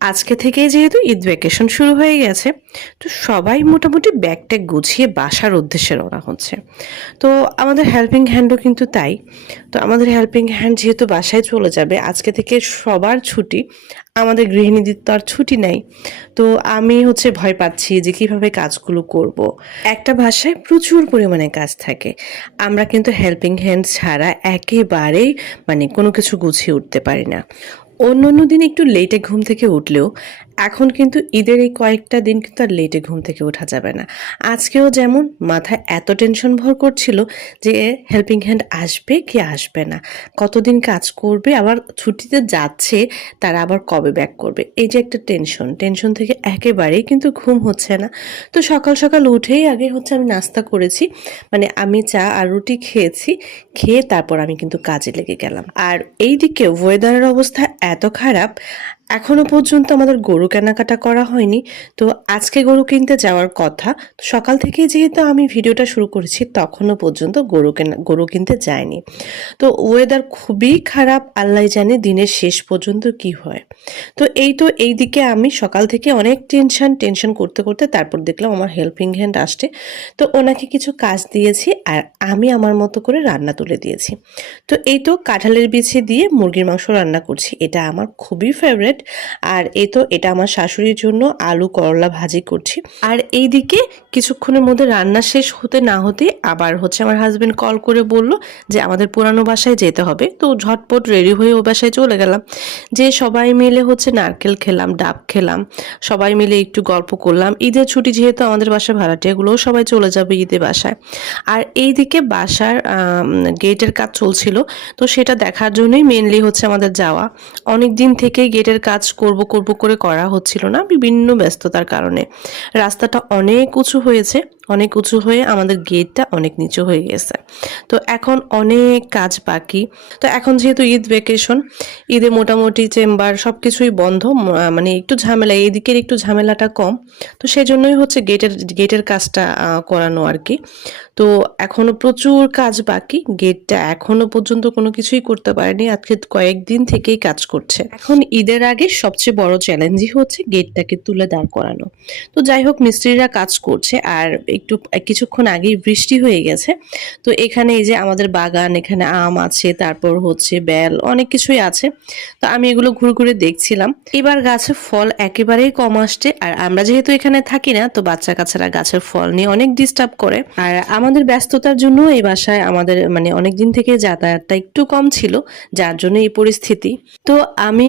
আজকে থেকে যেহেতু ঈদ ভ্যাকেশন শুরু হয়ে গেছে, তো সবাই মোটামুটি ব্যাগ ট্যাগ গুছিয়ে বাসার উদ্দেশ্যে রওনা হচ্ছে। তো আমাদের হেল্পিং হ্যান্ডও কিন্তু তাই। তো আমাদের হেল্পিং হ্যান্ড যেহেতু বাসায় চলে যাবে, আজকে থেকে সবার ছুটি। আমাদের গৃহিণীদের তো আর ছুটি নাই। তো আমি ভয় পাচ্ছি যে কিভাবে কাজগুলো করব। একটা বাসায় প্রচুর পরিমাণে কাজ থাকে। আমরা কিন্তু হেল্পিং হ্যান্ড ছাড়া একেবারেই কোনো কিছু গুছিয়ে উঠতে পারি না। অন্য দিন একটু লেটে ঘুম থেকে উঠলেও এখন কিন্তু ঈদের এই কয়েকটা দিন কিন্তু আর লেটে ঘুম থেকে ওঠা যাবে না। আজকেও যেমন মাথায় এত টেনশন ভর করছিল যে হেল্পিং হ্যান্ড আসবে কি আসবে না, কতদিন কাজ করবে, আবার ছুটিতে যাচ্ছে তারা আবার কবে ব্যাক করবে, এই যে একটা টেনশন থেকে একেবারেই কিন্তু ঘুম হচ্ছে না। তো সকাল সকাল উঠেই আগে আমি নাস্তা করেছি, আমি চা আর রুটি খেয়েছি। খেয়ে তারপর আমি কিন্তু কাজে লেগে গেলাম। আর এইদিকে ওয়েদারের অবস্থা এত খারাপ, এখনো পর্যন্ত আমাদের গরু কেনাকাটা করা হয়নি। তো আজকে গরু কিনতে যাওয়ার কথা। সকাল থেকে যেহেতু আমি ভিডিওটা শুরু করেছি তখনও পর্যন্ত গরু কিনতে যায়নি। তো ওয়েদার খুবই খারাপ, আল্লাহ জানে দিনের শেষ পর্যন্ত কি হয়। তো এইদিকে আমি সকাল থেকে অনেক টেনশন করতে করতে তারপর দেখলাম আমার হেল্পিং হ্যান্ড আসছে। তো ওনাকে কিছু কাজ দিয়েছি আর আমি আমার মতো করে রান্না তুলে দিয়েছি। তো কাঁঠালের বিচি দিয়ে মুরগির মাংস রান্না করছি, এটা আমার খুবই ফেভারিট। আর এটা আমার শাশুড়ির জন্য আলু করলা ভাজি করছি। আর এইদিকে কিছুক্ষণের মধ্যে রান্না শেষ হতে না হতে আবার আমার হাজবেন্ড কল করে বলল যে আমাদের পুরানো বাসায় যেতে হবে। তো ঝটপট রেডি হয়ে ও বাসায় চলে গেলাম। যে সবাই মিলে নারকেল খেলাম, ডাব খেলাম, সবাই মিলে একটু গল্প করলাম। ঈদের ছুটি যেহেতু আমাদের বাসায় ভাড়াটিয়াগুলোও সবাই চলে যাবে ঈদে বাসায়। আর এইদিকে বাসার গেটের কাজ চলছিল, তো সেটা দেখার জন্যই মেনলি আমাদের যাওয়া। অনেক দিন থেকেই গেটের কাজ করব করে করা হচ্ছিল না বিভিন্ন ব্যস্ততার কারণে। রাস্তাটা অনেক উঁচু হয়েছে, অনেক উঁচু হয়ে আমাদের গেটটা অনেক নিচু হয়ে গেছে। তো এখন অনেক কাজ বাকি। তো এখন যেহেতু ঈদ ভ্যাকেশন, ঈদে মোটামুটি চেম্বার সব কিছুই বন্ধ, একটু ঝামেলা, এইদিকের একটু ঝামেলাটা কম। তো সেজন্যই গেটের কাজটা করানো আর কি। তো এখনো প্রচুর কাজ বাকি, গেটটা এখনো পর্যন্ত কোনো কিছুই করতে পারেনি, আজকে কয়েকদিন থেকেই কাজ করছে। এখন ঈদের আগে সবচেয়ে বড় চ্যালেঞ্জই গেটটাকে তুলে দাঁড় করানো। তো যাই হোক, মিস্ত্রিরা কাজ করছে। আর কিছুক্ষণ আগেই বৃষ্টি হয়ে গেছে। তো এখানে এই যে আমাদের বাগান, এখানে আম আছে, তারপর বেল, অনেক কিছুই আছে। তো আমি এগুলো ঘুরে ঘুরে দেখছিলাম। এবার গাছে ফল একেবারেই কম আসছে। আর আমরা যেহেতু এখানে থাকি না, তো বাচ্চা কাচ্চারা গাছের ফল নিয়ে অনেক ডিস্টার্ব করে। আর আমাদের ব্যস্ততার জন্য এই বাসায় আমাদের অনেক দিন থেকে যাতায়াতটা একটু কম ছিল, যার জন্য এই পরিস্থিতি। তো আমি